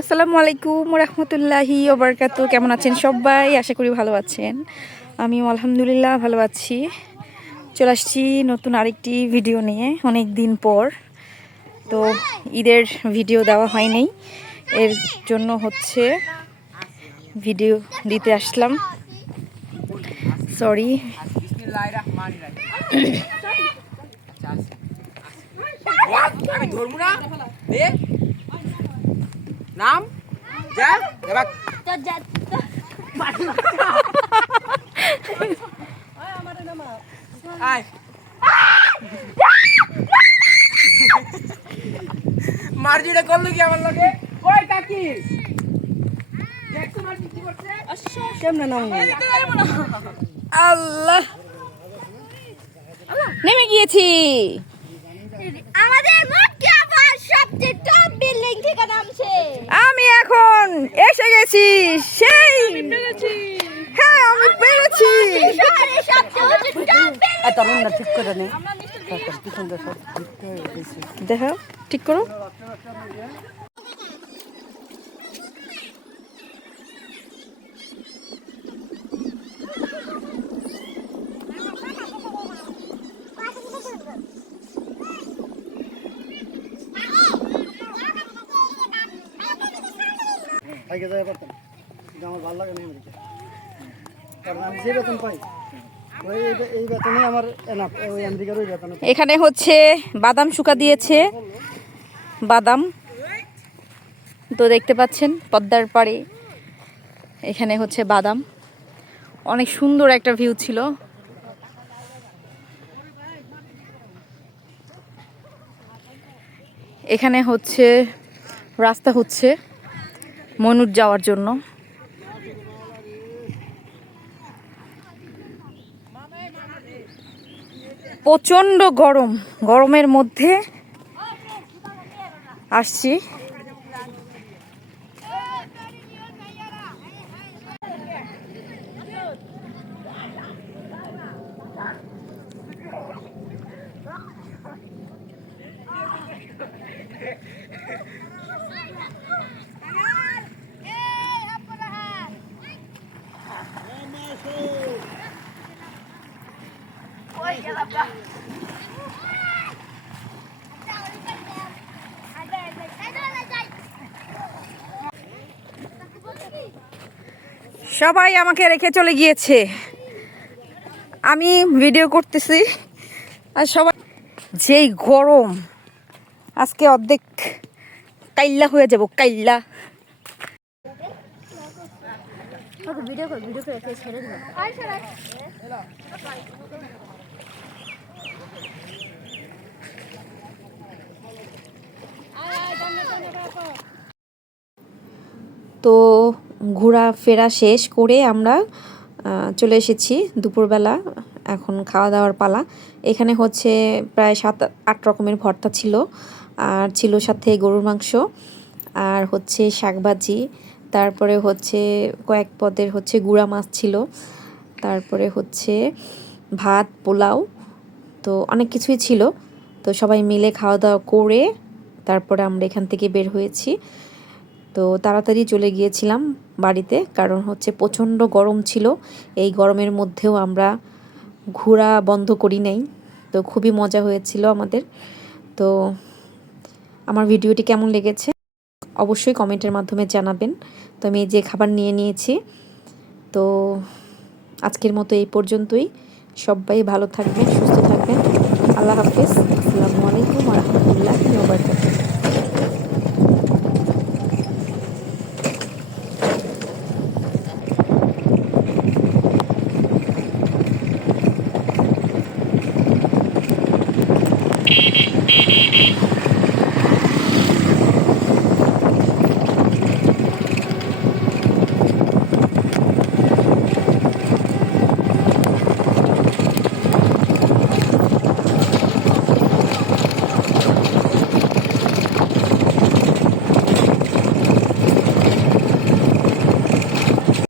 আসসালামু আলাইকুম রহমতুল্লাহি ওবরকাত। কেমন আছেন সবাই? আশা করি ভালো আছেন। আমি আলহামদুলিল্লাহ ভালো আছি। চলে আসছি নতুন আরেকটি ভিডিও নিয়ে অনেক দিন পর। তো ঈদের ভিডিও দেওয়া হয়নি। এর জন্য হচ্ছে ভিডিও দিতে আসলাম। সরি। নাম? যা এবার আয়। মার্জিটা করল কি আমার লগে? কই কাকি? দেখছ মার্জি কি করছে? কেমন নাম আল্লাহ। নেমে গিয়েছি। আমাদের সবচেয়ে টপ বিল্ডিং থেকে নামছে আমি এখন এসে গেছি সেই হ্যাঁ আমি পেরেছি শহরের সবচেয়ে উঁচু টপ বিল্ডিং ঠিক করে নে। কি সুন্দর সব দেখো ঠিক করো। আগে যাই পারতাম আমার ভালো লাগে না আমি যে বেতন পাই। এখানে হচ্ছে বাদাম শুকা দিয়েছে। বাদাম। তো দেখতে পাচ্ছেন, পদ্মার পাড়ে এখানে হচ্ছে বাদাম। অনেক সুন্দর একটা ভিউ ছিল। এখানে হচ্ছে, রাস্তা হচ্ছে মনুর যাওয়ার জন্য। প্রচণ্ড গরম। গরমের মধ্যে আসছি। সবাই আমাকে রেখে চলে গিয়েছে। আমি ভিডিও করতেছি। আর সবাই যেই গরম। আজকে অর্ধেক কাইল্লা হয়ে যাব কাইল্লা। ভিডিও কর ভিডিও করে ছেড়ে তো ঘোরাফেরা শেষ করে আমরা চলে এসেছি দুপুরবেলা, এখন খাওয়া দাওয়ার পালা। এখানে হচ্ছে প্রায় সাত, আট রকমের ভর্তা ছিল, আর ছিল সাথে গরুর মাংস, আর হচ্ছে শাকভাজি, তারপরে হচ্ছে কয়েক পদের হচ্ছে গুড়া মাছ ছিল, তারপরে হচ্ছে ভাত, পোলাও, তো অনেক কিছুই ছিল। তো সবাই মিলে খাওয়া দাওয়া করে তারপরে আমরা এখান থেকে বের হয়েছি। তো তাড়াতাড়ি চলে গিয়েছিলাম বাড়িতে, কারণ হচ্ছে প্রচণ্ড গরম ছিল। এই গরমের মধ্যেও আমরা ঘোরা বন্ধ করি নাই। তো খুবই মজা হয়েছিল আমাদের। তো আমার ভিডিওটি কেমন লেগেছে অবশ্যই কমেন্টের মাধ্যমে জানাবেন। তো আমি যে খাবার নিয়ে নিয়েছি। তো আজকের মতো এই পর্যন্তই। সবাই ভালো থাকবেন, সুস্থ থাকবেন। আল্লাহ হাফিজ। আসসালামু আলাইকুম রহমতুল্লাহ